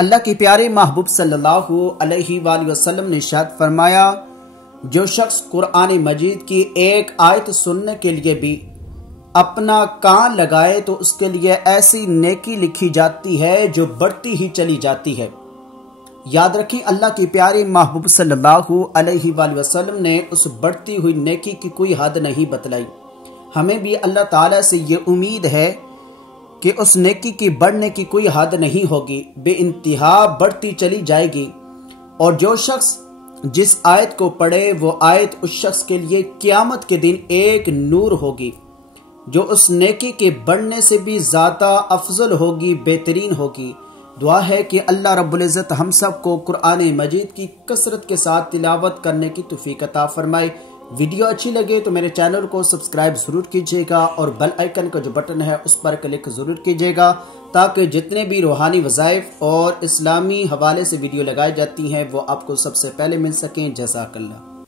अल्लाह के प्यारे महबूब सल्लल्लाहु अलैहि वसल्लम ने इरशाद फरमाया, जो शख्स कुरान मजीद की एक आयत सुनने के लिए भी अपना कान लगाए तो उसके लिए ऐसी नेकी लिखी जाती है जो बढ़ती ही चली जाती है। याद रखें, अल्लाह के प्यारे महबूब सल्लल्लाहु अलैहि वसल्लम ने उस बढ़ती हुई नेकी की कोई हद नहीं बतलाई। हमें भी अल्लाह ताला से ये उम्मीद है कि उस नेकी की बढ़ने की कोई हद नहीं होगी, बेइंतहा बढ़ती चली जाएगी। और जो शख्स जिस आयत को पढ़े वो आयत उस शख्स के लिए क़यामत के दिन एक नूर होगी, जो उस नेकी के बढ़ने से भी ज़्यादा अफजल होगी, बेहतरीन होगी। दुआ है कि अल्लाह रब्बुल इज़्ज़त हम सब को कुरान मजीद की कसरत के साथ तिलावत करने की तौफीक अता फरमाए। वीडियो अच्छी लगे तो मेरे चैनल को सब्सक्राइब ज़रूर कीजिएगा और बेल आइकन का जो बटन है उस पर क्लिक ज़रूर कीजिएगा, ताकि जितने भी रूहानी वज़ाइफ और इस्लामी हवाले से वीडियो लगाई जाती हैं वो आपको सबसे पहले मिल सकें। जज़ाकल्लाह।